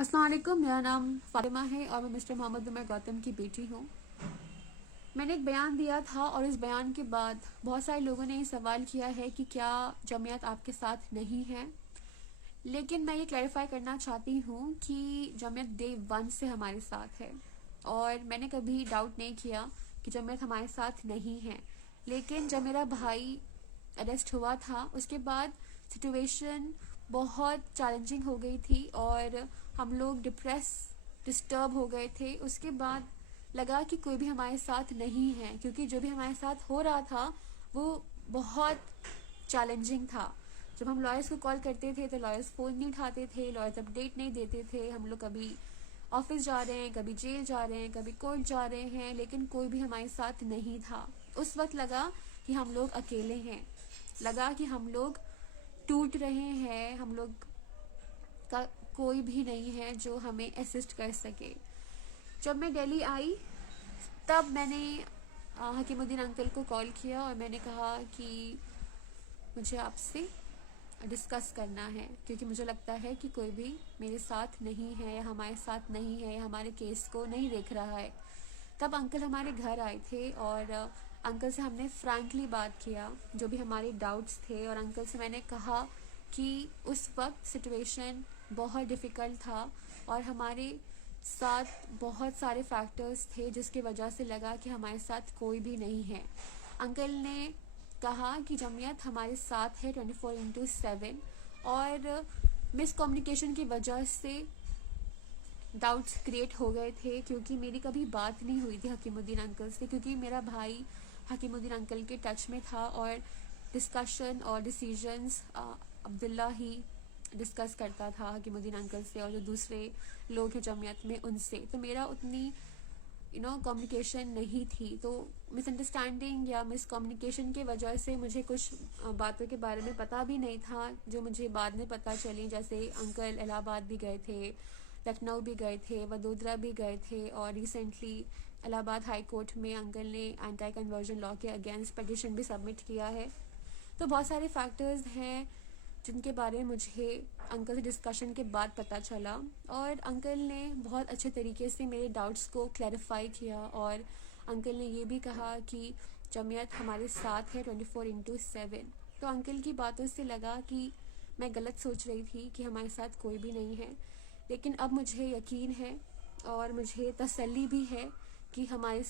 अस्सलाम वालेकुम। मेरा नाम फातिमा है और मैं मिस्टर मोहम्मद उमर गौतम की बेटी हूँ। मैंने एक बयान दिया था और इस बयान के बाद बहुत सारे लोगों ने ये सवाल किया है कि क्या जमीयत आपके साथ नहीं है। लेकिन मैं ये क्लैरिफाई करना चाहती हूँ कि जमीयत डे 1 से हमारे साथ है और मैंने कभी डाउट नहीं किया कि जमीयत हमारे साथ नहीं है। लेकिन जब मेरा भाई अरेस्ट हुआ था उसके बाद सिचुएशन बहुत चैलेंजिंग हो गई थी और हम लोग डिस्टर्ब हो गए थे। उसके बाद लगा कि कोई भी हमारे साथ नहीं है, क्योंकि जो भी हमारे साथ हो रहा था वो बहुत चैलेंजिंग था। जब हम लॉयर्स को कॉल करते थे तो लॉयर्स फ़ोन नहीं उठाते थे, लॉयर्स अपडेट नहीं देते थे। हम लोग कभी ऑफिस जा रहे हैं, कभी जेल जा रहे हैं, कभी कोर्ट जा रहे हैं, लेकिन कोई भी हमारे साथ नहीं था। उस वक्त लगा कि हम लोग अकेले हैं, लगा कि हम लोग टूट रहे हैं, हम लोग का कोई भी नहीं है जो हमें असिस्ट कर सके। जब मैं दिल्ली आई तब मैंने हकीमुद्दीन अंकल को कॉल किया और मैंने कहा कि मुझे आपसे डिस्कस करना है, क्योंकि मुझे लगता है कि कोई भी मेरे साथ नहीं है या हमारे साथ नहीं है या हमारे केस को नहीं देख रहा है। तब अंकल हमारे घर आए थे और अंकल से हमने फ्रैंकली बात किया जो भी हमारे डाउट्स थे, और अंकल से मैंने कहा कि उस वक्त सिचुएशन बहुत डिफ़िकल्ट था और हमारे साथ बहुत सारे फैक्टर्स थे जिसकी वजह से लगा कि हमारे साथ कोई भी नहीं है। अंकल ने कहा कि जमीयत हमारे साथ है 24/7 और मिसकम्युनिकेशन की वजह से डाउट्स क्रिएट हो गए थे, क्योंकि मेरी कभी बात नहीं हुई थी हकीमुद्दीन अंकल से, क्योंकि मेरा भाई हकीमुद्दीन अंकल के टच में था और डिस्कशन और डिसीजंस अब्दुल्ला ही डिस्कस करता था हकीमुद्दीन अंकल से और जो दूसरे लोग हैं जमीयत में उनसे। तो मेरा उतनी कम्युनिकेशन नहीं थी, तो मिसअंडरस्टैंडिंग या मिसकम्युनिकेशन की वजह से मुझे कुछ बातों के बारे में पता भी नहीं था जो मुझे बाद में पता चली। जैसे अंकल इलाहाबाद भी गए थे, लखनऊ भी गए थे, वडोदरा भी गए थे और रिसेंटली इलाहाबाद हाई कोर्ट में अंकल ने एंटी कन्वर्जन लॉ के अगेंस्ट पिटिशन भी सबमिट किया है। तो बहुत सारे फैक्टर्स हैं जिनके बारे में मुझे अंकल से डिस्कशन के बाद पता चला, और अंकल ने बहुत अच्छे तरीके से मेरे डाउट्स को क्लैरिफाई किया और अंकल ने ये भी कहा कि जमीयत हमारे साथ है 24/7। तो अंकल की बातों से लगा कि मैं गलत सोच रही थी कि हमारे साथ कोई भी नहीं है, लेकिन अब मुझे यकीन है और मुझे तसल्ली भी है कि हमारे